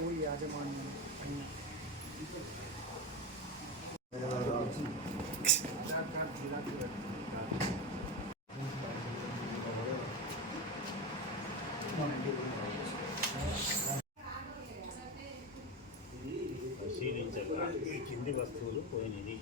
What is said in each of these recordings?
School యాజమాన్యం పరిశీలించగా ఈ కింది వస్తువులు పోయినది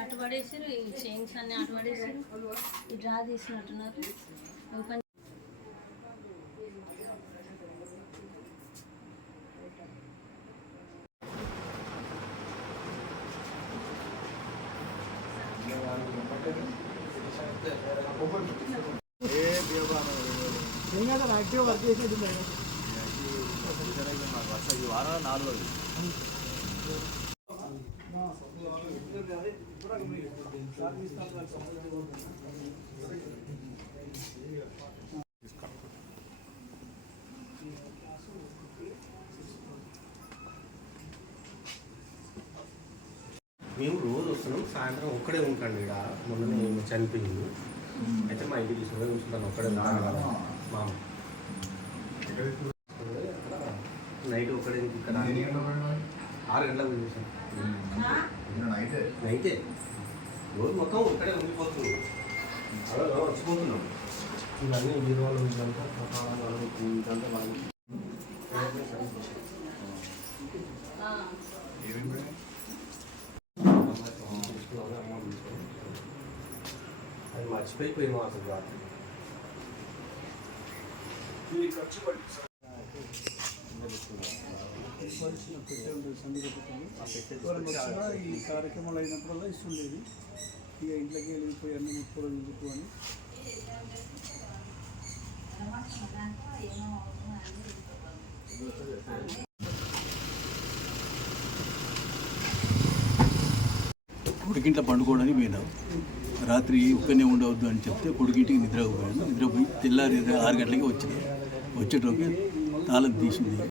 అటు పడేసారు ఈ చైన్స్ అన్ని అటు పడేసారు ఈ డ్రా తీసినట్టున్నారు. ఓపెన్ ఏం కదా యాక్టివ్ వర్క్ చేసేది మేడం మేము రోజు వస్తున్నాం సాయంత్రం ఒక్కడే ఉంటాడు ఇక్కడ మొన్న నేను చనిపోయింది అయితే మా ఇంటికి తీసుకుని ఉంచుతాను ఒక్కడే ఉంటాను మామ. నైట్ ఒక్కడే ఇక్కడ. ఆరు గంటలకు చూసాను నైటే? రోజు మొత్తం ఒక్కడే ఉండిపోతుంది అలా వచ్చిపోతున్నాం ఇవన్నీ బీరువాలు ఇదంతా ప్రసాదాలు ఇదంతా వాళ్ళు అది మర్చిపోయిపోయినాం అసలు రాత్రి ఇవ్వాల్సిన ఈ కార్యక్రమాలు అయినప్పుడల్లా ఇస్తుండేది ఇక ఇంట్లోకి వెళ్ళిపోయి అన్ని ముట్టుకోవడం ఎందుకు అని కొడుకింట్లో పండుకోవడానికి పోయినాం రాత్రి ఒక్కనే ఉండవద్దు అని చెప్తే కొడుకింటికి నిద్రపోయాను. నిద్రపోయి తెల్లారి ఆరు గంటలకి వచ్చింది వచ్చేటోకి తాళం తీసింది.